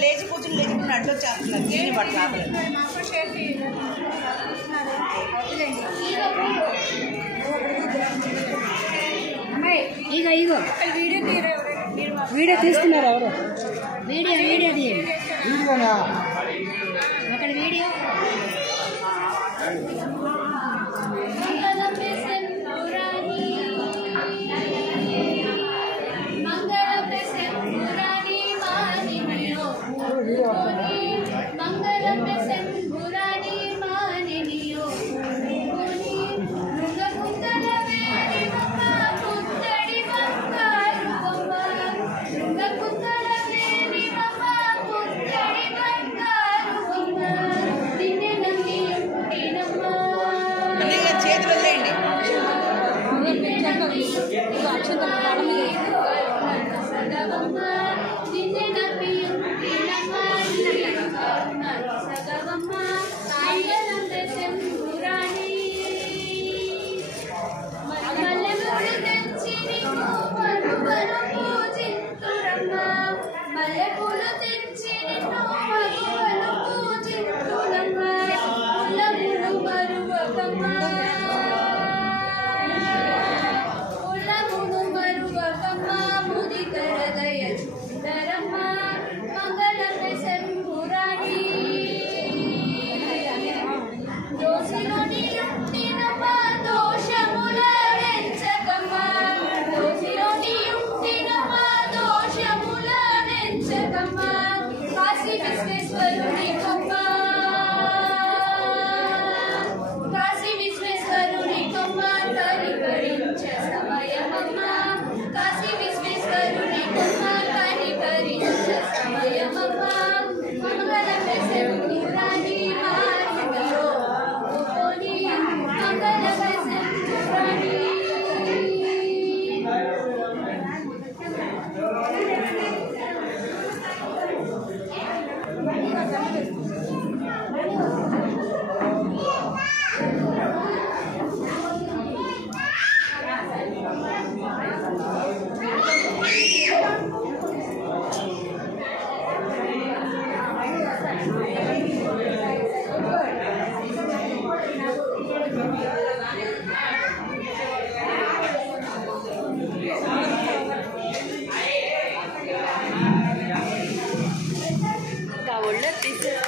లేచి కూర్చుని లేచి అడ్డు వచ్చేస్తున్నారు దీన్ని పట్ల ఇగో ఇగో వీడియో తీస్తున్నారు ఎవరు వీడియో వీడియో తీయండి అక్కడ వీడియో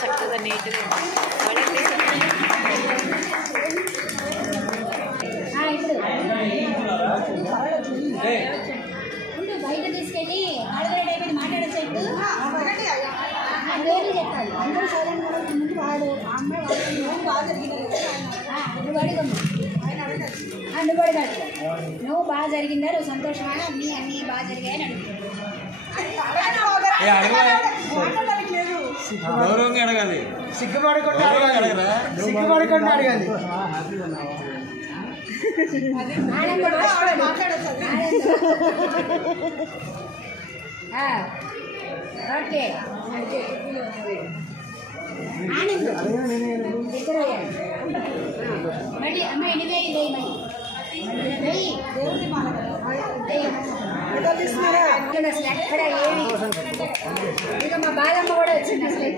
చక్కగా నీట్గా బయట తీసుకెళ్ళి ఆడబడి అయిపోయింది మాట్లాడేసేట్టు వేరే చెప్పాలి అందరూ సైలెంట్ ముందు వాడు అమ్మాయి బాగా జరిగింది నువ్వు అడిగమ్మా నువ్వు అడిగాడు నువ్వు బాగా జరిగిందా నువ్వు సంతోషమా అన్నీ బాగా జరిగాయని గౌరవంగా అడగాలి సిగ్గుపడకుండా అడగాలి ఓకే మళ్ళీ అమ్మాయి ఎన్ని వేయి వెయ్యి అసలు ఎక్కడ ఏమి ఇక మా బాలమ్మ కూడా వచ్చింది అసలు